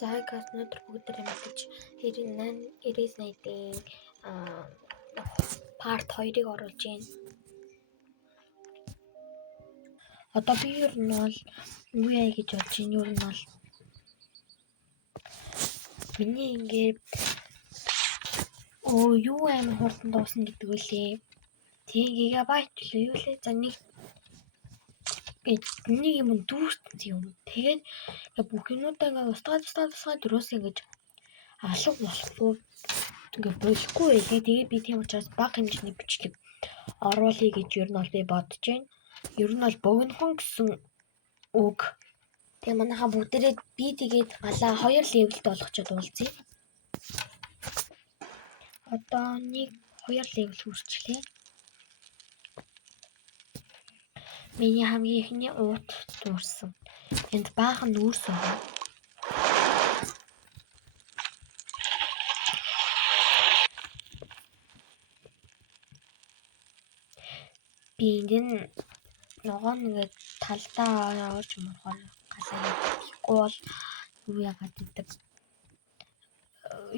За газ өнөөдөр бүгдээрээ мэдээж 99-ийн part 2-ыг оруулж байна. Одоо би ер нь бол юу яа гэж бодож байна. Ер нь бол миний ингээд юу амар хурдан дуусна гэдэг үлээ. Тэг гигабайт лөө юу лээ. За нэг юм дүүрсэн юм. Тэгээд бүх юмудаа ингээд устгаад юусаа ингэж алга болохгүй ингээд болохгүй байлээ. Тэгээд би тийм учраас бага хэмжээний бичлэг оруулъя гэж ер нь бол би бодож байна. Ер нь бол богинохон гэсэн үг. Тэгээ манайхаа бүгдээрээ би тэгээд галаа 2 левелд болгочод уулзъя. Одоо 2 левел хүрчлээ. Миний хамгийн ихний уут дуурсан. Энд баахан нүүрсэн байна. Би энэ ногоон ингээд талдаа явж мөрхөр галаа хийхгүй бол юу яагаад гэдэг.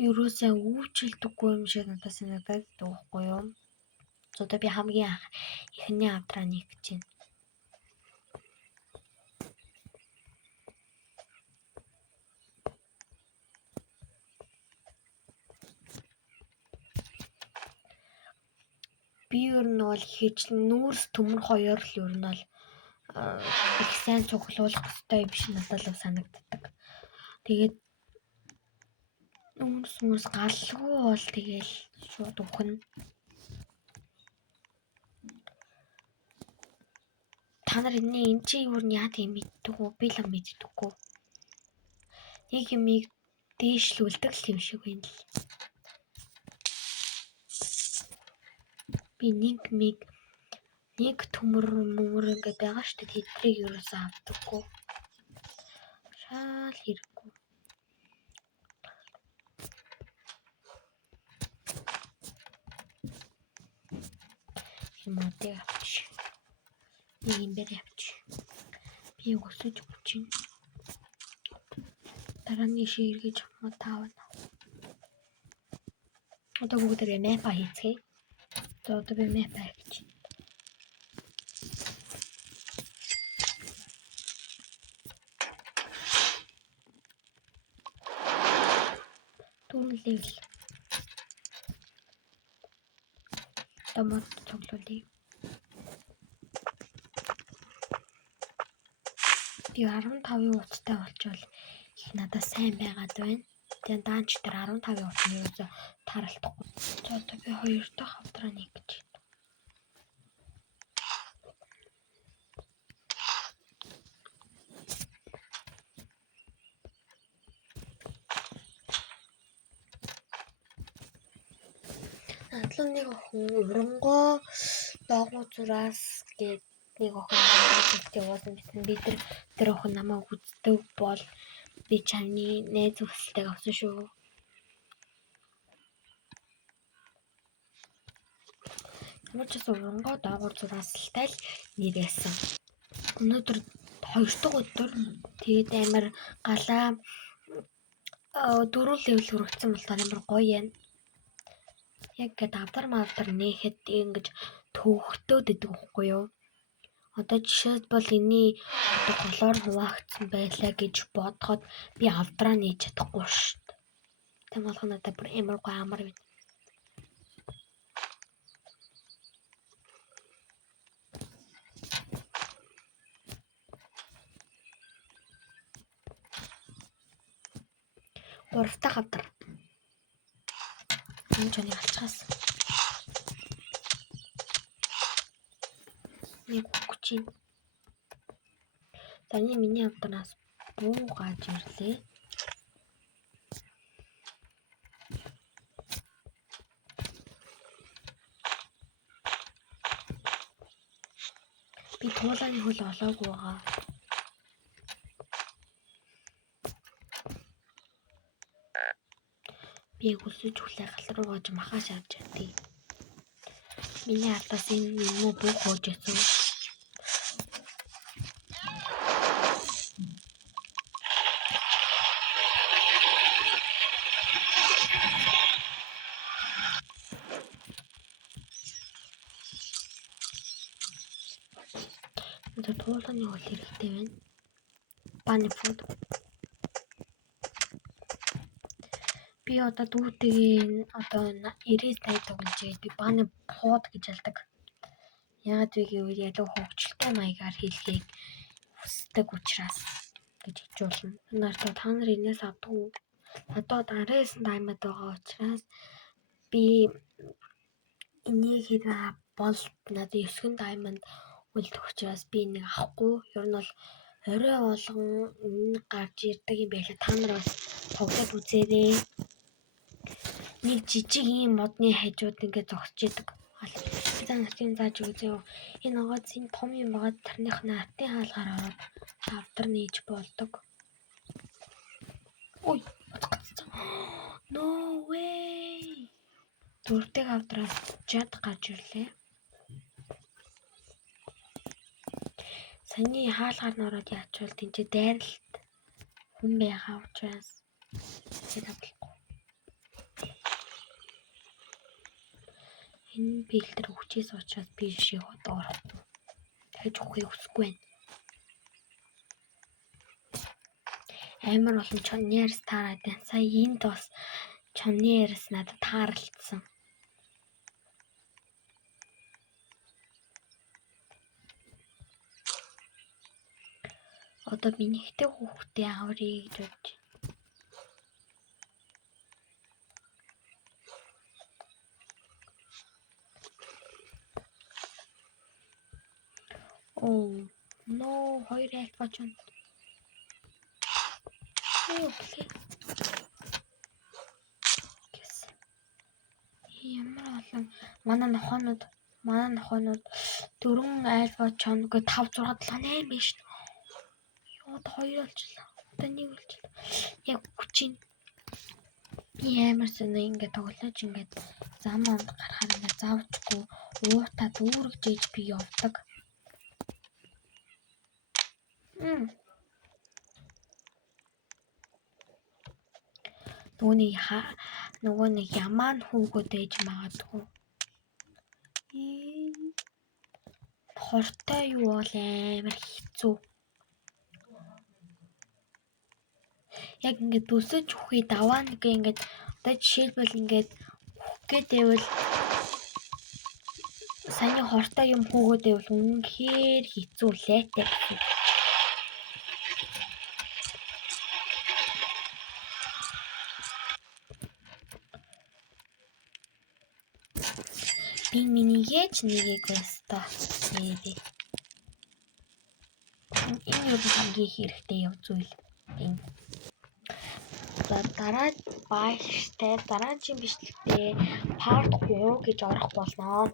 Юурээсээ үүчилдэггүй юм шиг надад санагдаад байхгүй юу? Одоо би хамгийн ихний авдраа нэг гэж байна. Би ер нь бол хийж нүүрс төмөр 2 л ер нь бол их сайн цуглуулах хэрэгтэй биш надад л санагддаг. Тэгээд нүүрс галгүй бол тэгэл шууд ухна. Та нар энэ чи юу яа тийм мэддэг үү? Би л мэддэггүй. Нэг юмыг дээшлүүлдэг л юм шиг байна л. Би нэг төмөр ингээд байгаа шүү дээ. Тэдрийг ерөөсөө авдаггүй. Шаал хэрэггүй. Юмтай авч. Нэг юм бэр авч. Би өсөж өгч. Дараагийн шиг эргэж авах таавна. Одоо бүгдээ мэпа хийцгээе. Одоо би мэпа хийж. Түнлэл. Томат цуглуулъя. Би 15-ын уцтай болчвол их надад сайн байгаад байна. Тэгээд даанч дээр 15-ын уцны юусоо таралтахгүй. За одоо би 2 дахь авдраа нэг гэж. Адлан нэг охин урангоо доогуу зураас гээд нэг охин зүйлтэй явуулсан битэн би тэр охин намайг үздэг бол би чамны найз өхөлтэйг авсан шүү. Ямар ч гэсэн урангоо доогуур зураасалтай л нэрээсэн. Өнөөдөр 2 дахь өдөр тэгээд амар галаа 4 левел хүргэсэн бол амар гоё юм. Яг гээд авдар нээхэд ингэж төвхтөөд идэг байхгүй юу? Одоо жишээд бол эний голоор хуваагдсан байлаа гэж бодоход би авдраа нээж чадахгүй шүү дээ. Тэм болгоо надад бүр амар гоё амар байна. Гуравтаа авдар. Энэ ч нэг алчгаас. Нэг хүчин. Таны миний авдараас буугааж ирлээ. Би туулааны хөл олоогүй байгаа. Би өсөж хүлээ гал руу гоож махаш авч чадъя. Миний ардаас энэ юм уу бүх хөөж яцсан. Одоо туулганы хол хэрэгтэй байна. Bunny food. Би одоо дүүтэйгээ одоо 90-80 тоглож би Bunny food гэж алдаг. Яагаад вэ гэвэл ялуу хөгжилтэй маягаар хийлгэхийг хүсдэг учраас гэж хичүүлнэ. Нартай та нар энэс авдаггүй. Надад 19 diamond байгаа учраас би энийг хийх бол надад 9 diamond үлдэх учраас би энийг авахгүй. Ер нь бол орой болгон гарч ирдэг юм байла. Та нар бас тоглоод үзээрэй. Нэг жижиг ийм модны хажууд ингээд зогсож идэг. За нартын зааж үзье. Энэ онгоцын том юм байгаа тэрнийх нартын хаалгаар ороод авдар нээж болдог. Ой, no way. Дөрөвдөг авдраас жад гарч ирлээ. Саний хаалгаар нь ороод яачвал тэнцээ дайралт хүн байгаа учраас тэр авахгүй. Энэ бэлтэр хүчээс учраас би шиг орохгүй. Дахиж ухахыг хүсэхгүй байна. Амар олон чонны ярс таараад байна. Сая энд бас чонны ярс надад таарлцсан. Одоо минийхтэй хүүхдээ аврыг гэж бодож байна. Oh no, хоёр альфа чон. Окей. Ямар олон манай нохонууд 4 альфа чонг 5 6 7 8 биш. Яд 2 болчихлоо. Одоо 1 болчихлоо. Яг хүчин. Би амар сонь ингээд тоглож ингээд зам онд гарахаар ингээд заавчгүй уутаа дүүргэж ээж би явдаг. Нөгөө нэг ямаа хүүгүүд ээж магадгүй. Хортой юу бол амар хэцүү. Яг ингээд дүсэж үхий даваа нэг ингээд одоо жишээлбэл ингээд үхгээд байвал саний хортой юм хүүгээд байвал үнэхээр хэцүү лээтэй. Би минийгээч нэгийг өстөө нэрээ. Энэ юу хамгийн хэрэгтэй яв зүйл. За дараа бааштай дараагийн бичлэгтээ part 3 гэж орох болно.